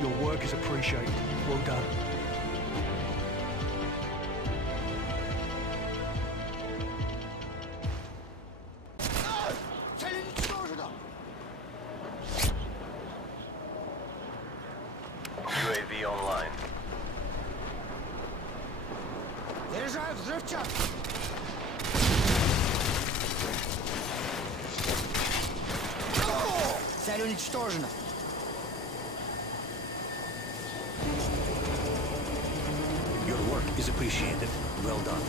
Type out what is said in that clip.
Your work is appreciated. Well done. Цель уничтожена! UAV online. Заряжаю взрывчатку! Цель уничтожена! Your work is appreciated. Well done.